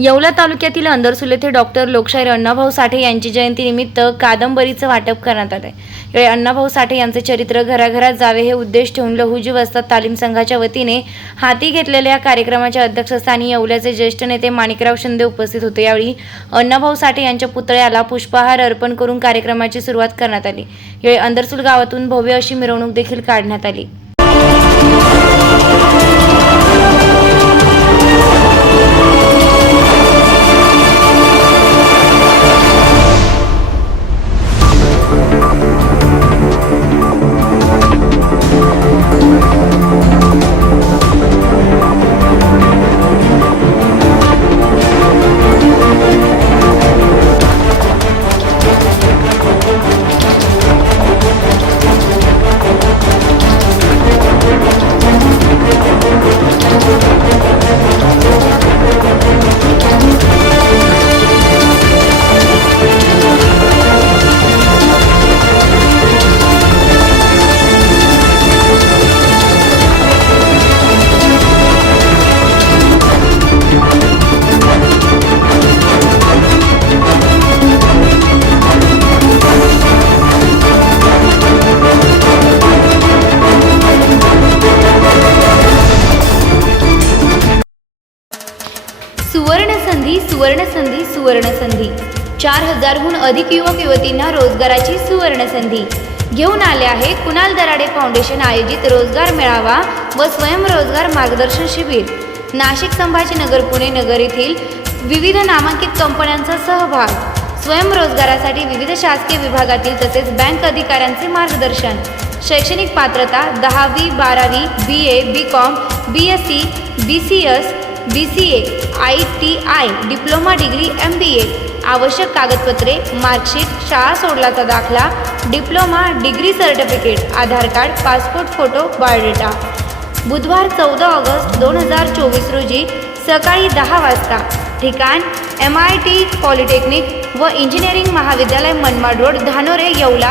येवला तालुक्यातील अंदरसूल येथे डॉक्टर लोकशाहीर अण्णाभाऊ साठे यांची जयंतीनिमित्त कादंबरीचं वाटप करण्यात आलं यावेळी अण्णाभाऊ साठे यांचे चरित्र घराघरात जावे हे उद्देश ठेवून लहुजी वस्ताद तालीम संघाच्या वतीने हाती घेतलेल्या या कार्यक्रमाच्या अध्यक्षस्थानी येवल्याचे ज्येष्ठ नेते माणिकराव शिंदे उपस्थित होते. यावेळी अण्णाभाऊ साठे यांच्या पुतळ्याला पुष्पहार अर्पण करून कार्यक्रमाची सुरुवात करण्यात आली. यावेळी अंदरसूल गावातून भव्य अशी मिरवणूक देखील काढण्यात आली. सुवर्णसंधी सुवर्णसंधी सुवर्णसंधी. चार हजारहून अधिक युवक युवतींना रोजगाराची सुवर्णसंधी. घेऊन आले आहे कुणाल दराडे फाउंडेशन आयोजित रोजगार मेळावा व स्वयंरोजगार मार्गदर्शन शिबिर. नाशिक संभाजीनगर पुणे नगर येथील विविध नामांकित कंपन्यांचा सहभाग. स्वयंरोजगारासाठी विविध शासकीय विभागातील तसेच बँक अधिकाऱ्यांचे मार्गदर्शन. शैक्षणिक पात्रता दहावी बारावी B A B com B S C B C S B C A I T I diploma degree M B A आवश्यक कागदपत्रे मार्कशीट शाळा सोडलाचा दाखला diploma degree certificate Aadhaar card passport photo biodata. बुधवार चौदा ऑगस्ट दोन हजार चोवीस रोजी सकाळी दहा वाजता ठिकाण एम आय टी पॉलिटेक्निक व इंजिनिअरिंग महाविद्यालय मनमाड रोड धानोरे येवला